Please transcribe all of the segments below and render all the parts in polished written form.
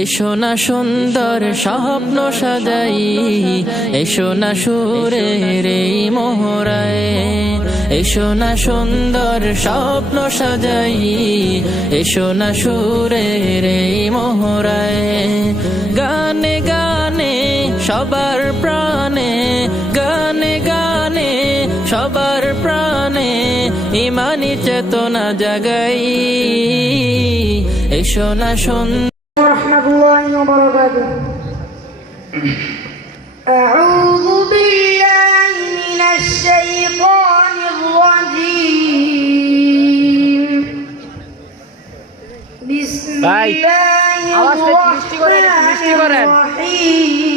এসো না সুন্দর স্বপ্ন সাজাই, এসো না সুরের এই মোহরায়, এসো না সুন্দর স্বপ্ন সাজাই, এসো না সুরের এই মোহরায়। গানে গানে সবার প্রাণে, গানে গানে সবার প্রাণে ইমানি চেতনা জাগাই, এসো না সুন্দর। রহমতুল্লাহি ওয়া বারাকাতুহু। আউযু বিল্লাহি মিনাশ শাইতানির রাজীম। বিসমিল্লাহির রহমানির রহিম।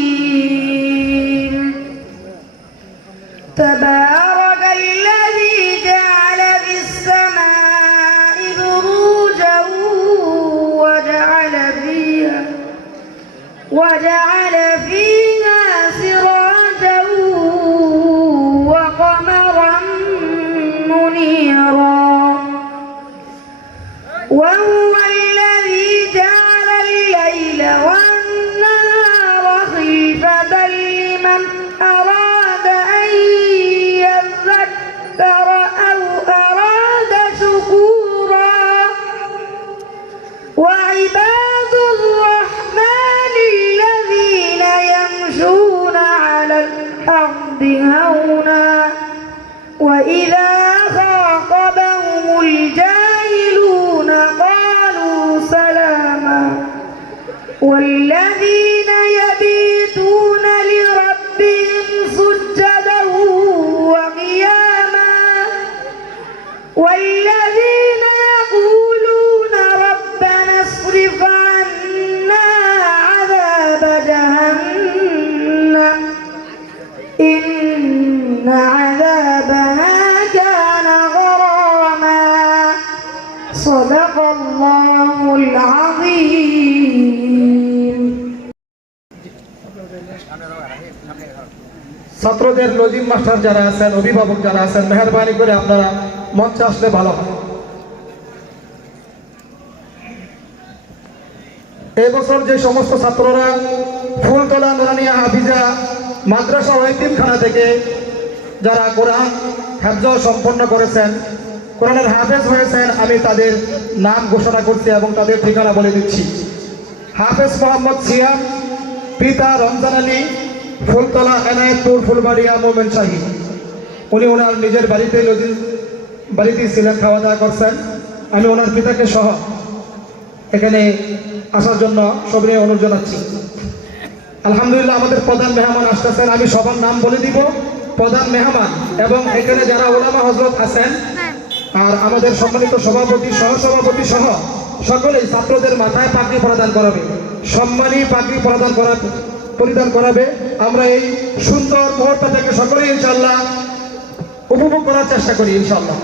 তাবারাকাল্লাযী জাআলা ফিস-সামাই বুরুজান وجعل فيها سراجا وقمرا منيرا وهو الذي جعل الليل والنهار خلفة لمن أراد أن يذكر أو أراد شكورا وعباد الرحمن الذين يمشون على الأرض هونا وإذا خاطبهم الجاهلون قالوا سلاما والذين يبيتون لربهم سجدا وقياما والذين يقولون ربنا اصرف عنا عذاب جهنم إن عذابها كان غراما صدق الله العظيم। ছাত্রদের লজিম মাস্টার যারা আছেন, অভিভাবক যারা আছেন, মেহরবানি করে আপনারা মঞ্চে আসলে ভালো হয়। এই বছর যে সমস্ত ছাত্ররা ফুলতলা নুরানিয়া হাফিজা মাদ্রাসা ও এতিমখানা থেকে যারা কোরআন হেফজ সম্পন্ন করেছেন, কোরআনের হাফেজ হয়েছেন, আমি তাদের নাম ঘোষণা করছি এবং তাদের ঠিকানা বলে দিচ্ছি। হাফেজ মোহাম্মদ সিয়াম, পিতা রমজান আলী, ফুলতলা এনায়েতপুর ফুলবাড়িয়া মোমেন শাহী। উনি ওনার নিজের বাড়িতেই ছিলেন, খাওয়া দাওয়া করছেন। আমি ওনার পিতাকে সহ এখানে আসার জন্য সবাই অনুরোধ জানাচ্ছি। আলহামদুলিল্লাহ, আমাদের প্রধান মেহমান আসতেছেন, আমি সবার নাম বলে দিব। প্রধান মেহমান এবং এখানে যারা ওলামা হযরত আছেন আর আমাদের সম্মানিত সভাপতি, সহসভাপতি সহ সকলেই ছাত্রদের মাথায় পাগড়ি প্রদান করাবে, সম্মানী পাগড়ি পরিধান করাবে। আমরা এই সুন্দর মুহূর্ত থেকে সকলেই ইনশাআল্লাহ উপভোগ করার চেষ্টা করি ইনশাআল্লাহ।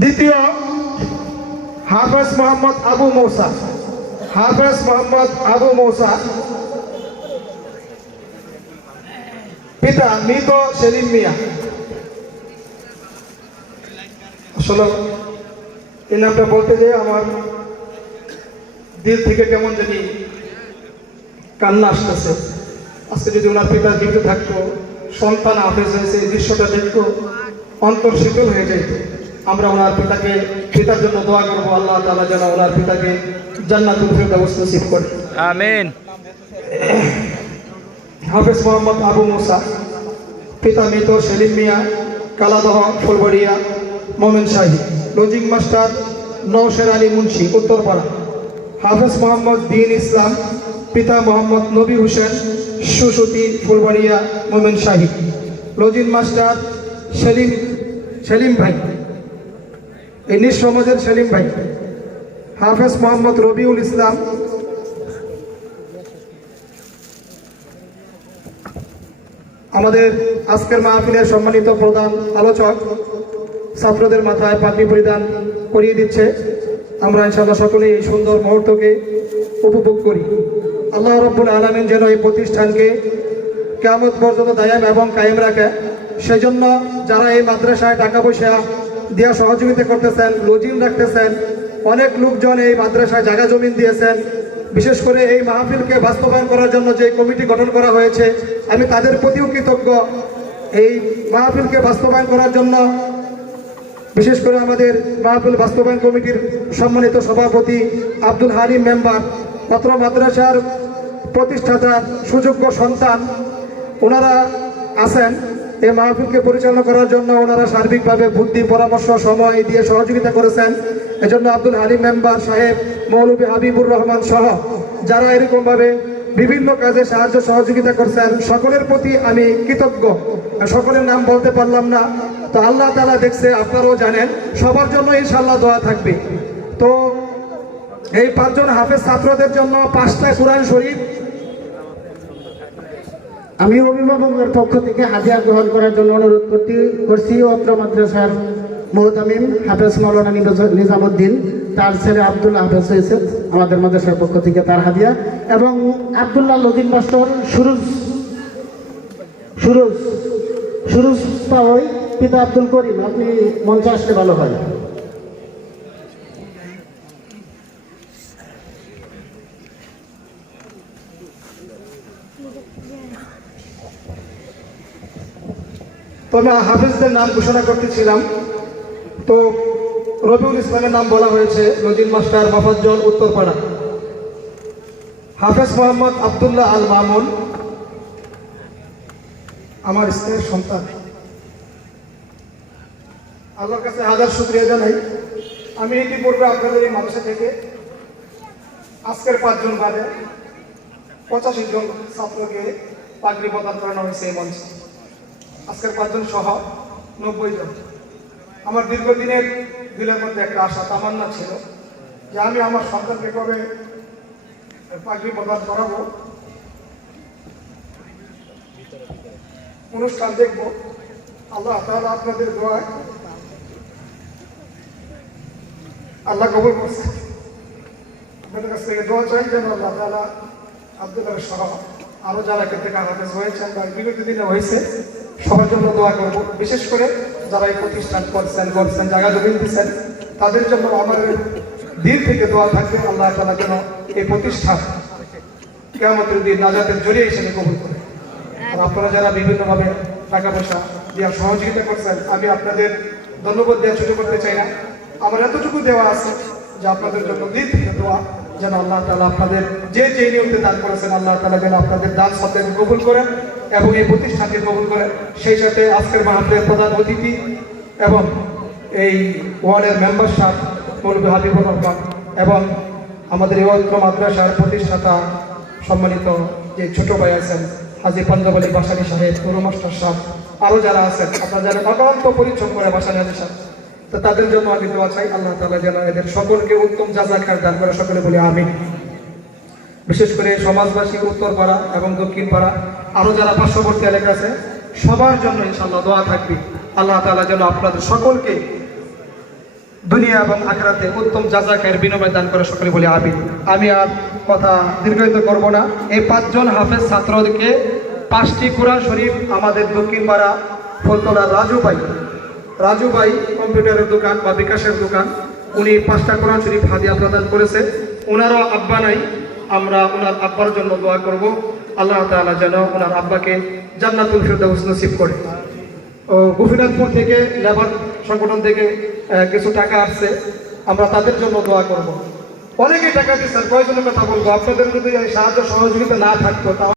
দ্বিতীয়, হাফেজ মোহাম্মদ আবু মৌসা। হাফেজ মোহাম্মদ আবু মৌসা, পিতা মৃত সেলিম মিয়া। আসলে এই নামটা বলতে যে আমার দিল থেকে কেমন জানি কান্না আসতেছে। আজকে যদি ওনার পিতা জীবিত থাকতো, সন্তান হাফেজ হয়েছে, এই দৃশ্যটা দেখতো, অন্তর শীতল হয়ে যেত। আমরা ওনার পিতার জন্য দোয়া করবো, আল্লাহ তাআলা যেন ওনার পিতাকে জান্নাতুল ফিরদাউস নসিব করে, আমিন। হাফেজ মোহাম্মদ আবু মুসা, পিতা মৃত সেলিম মিয়া, কালাদহ ফুলবাড়িয়া মোমেন শাহী। Lodging master Nausher Ali Munshi, Uttarpara. হাফেজ মোহাম্মদ দিন ইসলাম, পিতা মোহাম্মদ নবী হোসেন, সুসুতি ফুলবাড়িয়া মোমেন শাহী। লজিং মাস্টার সেলিম ভাই, এই নিজ সমাজের সেলিম ভাই। হাফেজ মোহাম্মদ রবিউল ইসলাম, আমাদের আজকের মাহফিলের সম্মানিত প্রধান আলোচক, ছাত্রদের মাথায় পাগড়ি পরিধান করিয়ে দিচ্ছে। আমরা ইনশাআল্লাহ সকলেই এই সুন্দর মুহূর্তকে উপভোগ করি। আল্লাহ রাব্বুল আলামিন যেন এই প্রতিষ্ঠানকে কিয়ামত পর্যন্ত দায়াম এবং কায়েম রাখে, সেজন্য যারা এই মাদ্রাসায় টাকা পয়সা দেওয়া সহযোগিতা করতেছেন, লজিং রাখতেছেন, অনেক লোকজন এই মাদ্রাসায় জায়গা জমিন দিয়েছেন, বিশেষ করে এই মাহফিলকে বাস্তবায়ন করার জন্য যে কমিটি গঠন করা হয়েছে, আমি তাদের প্রতিও কৃতজ্ঞ। এই মাহফিলকে বাস্তবায়ন করার জন্য বিশেষ করে আমাদের মাহফিল বাস্তবায়ন কমিটির সম্মানিত সভাপতি আব্দুল হালিম মেম্বার, অত্র মাদ্রাসার প্রতিষ্ঠাতার সুযোগ্য সন্তান, ওনারা আছেন এই মাহফিলকে পরিচালনা করার জন্য। ওনারা সার্বিকভাবে বুদ্ধি, পরামর্শ, সময় দিয়ে সহযোগিতা করেছেন। এজন্য আব্দুল হালিম মেম্বার সাহেব, মৌলভী হাবিবুর রহমান সহ যারা এরকমভাবে বিভিন্ন কাজে সাহায্য সহযোগিতা করছেন, সকলের প্রতি আমি কৃতজ্ঞ। সকলের নাম বলতে পারলাম না, তো আল্লাহ তাআলা দেখছে, আপনারাও জানেন। সবার জন্য ইনশাআল্লাহ দোয়া থাকবে। তো এই 5 জন হাফেজ ছাত্রদের জন্য 5টা কুরআন শরীফ আমি অভিভাবকের পক্ষ থেকে হাদিয়া গ্রহণ করার জন্য অনুরোধ করছি। অত্র মাদ্রাসার মুহতামিম হাফেজ মাওলানা নিজামুদ্দিন, তার ছেলে আব্দুল্লাহ হাফেজ হয়েছে আমাদের মাদ্রাসার পক্ষ থেকে, তার হাদিয়া। এবং আব্দুল্লাহ লদিন মাস্টার সুরুজ পাওয়াই পিতা আব্দুল করিম, আপনি মঞ্চে আসলে ভালো হয়। তো আমি হাফেজদের নাম ঘোষণা করতেছিলাম। তো রবিউল ইসলামের নাম বলা হয়েছে, লজিন মাস্টার, মাফাজ্জল, উত্তরপাড়া। হাফেজ মোহাম্মদ আব্দুল্লাহ আল মামুন আমার স্ত্রীর সন্তান। আল্লাহর কাছে হাজার শুকরিয়া জানাই। আমি ইতিপূর্বে আপনাদের এই মাদ্রাসা থেকে আজকের 5 জন বাদে 85 জন ছাত্রকে পাগড়ি প্রদান করানো হয়েছে এই মঞ্চে। আজকের 5 জন সহ 90 জন। আমার দীর্ঘদিনের দিলের মধ্যে একটা আশা, তামান্না ছিল যে আমি আমার সন্তানকে কবে পাগড়ি প্রদান করাবো, অনুষ্ঠান দেখব। আল্লাহ তাআলা আপনাদের দোয়ায় আল্লাহ কবুল করছে। আপনাদের কাছ থেকে দোয়া চাই যেন আল্লাহ তাআলা আব্দুল্লাহ সহ আরো যারা ক্ষেত্রে হাফেজ হয়েছেন বা বিগত দিনে হয়েছে সবার জন্য দোয়া করব। বিশেষ করে যারা এই প্রতিষ্ঠান করছেন জায়গা জমি দিচ্ছেন, তাদের জন্য আমাদের দিল থেকে দোয়া থাকবে আল্লাহ তাআলা যেন এই প্রতিষ্ঠান কিয়ামতের দিন নাজাতের জরিয়া হিসেবে কবুল করে। আর আপনারা যারা বিভিন্নভাবে টাকা পয়সা দিয়ে সহযোগিতা করছেন, আমি আপনাদের ধন্যবাদ দেওয়া ছোট করতে চাই না। আমার এতটুকু দেওয়া আছে যে আপনাদের জন্য দিল থেকে দোয়া যেন আল্লাহ তাআলা আপনাদের যে নিয়মে দান করেছেন, আল্লাহ তাআলা যেন আপনাদের দান সবটাকে কবুল করেন এবং এই প্রতিষ্ঠানকে কবুল করেন। সেই সাথে আজকের মাহফিলের প্রধান অতিথি এবং এই ওয়ার্ডের মেম্বার সাহেব মৌলভী হাবিবুর রহমান এবং আমাদের এই মাদ্রাসার প্রতিষ্ঠাতা সম্মানিত যে ছোট ভাই আছেন হাজী পাঞ্জাব আলী বাসানী সাহেব, নুরু মাস্টার সাহেব, আরও যারা আছেন, আপনারা যারা অক্লান্ত পরিশ্রম করে বাসানী হাজী সাহেব, তো তাদের জন্য আমি দোয়া চাই আল্লাহ তাআলা যেন এদের সকলকে উত্তম জাযা খায়ের দান করে। সকলে বলি আমিন। বিশেষ করে সমাজবাসী, উত্তরপাড়া এবং দক্ষিণ পাড়া, আরও যারা পার্শ্ববর্তী এলাকা আছে, সবার জন্য ইনশাআল্লাহ দোয়া থাকবে। আল্লাহ তাআলা যেন আপনাদের সকলকে দুনিয়া এবং আখিরাতে উত্তম জাযা খায়ের বিনিময় দান করে। সকলে বলি আমিন। আমি আর কথা দীর্ঘায়িত করব না। এই 5 জন হাফেজ ছাত্রদেরকে 5টি কুরআন শরীফ আমাদের দক্ষিণ পাড়া ফুলতলা রাজু ভাই কম্পিউটারের দোকান বা বিকাশের দোকান, উনি 5টা কুরআন শরীফ হাদিয়া প্রদান করেছে। ওনারও আব্বা নাই, আমরা ওনার আব্বার জন্য দোয়া করব আল্লাহ তাআলা যেন ওনার আব্বাকে জান্নাতুল ফিরদাউস নসিব করে। ও গোপীনাথপুর থেকে লেবার সংগঠন থেকে কিছু টাকা আসছে, আমরা তাদের জন্য দোয়া করব। অনেকেই টাকা দিচ্ছেন, কয়েকজনের কথা বলবো। আপনাদের যদি সাহায্য সহযোগিতা না থাকতো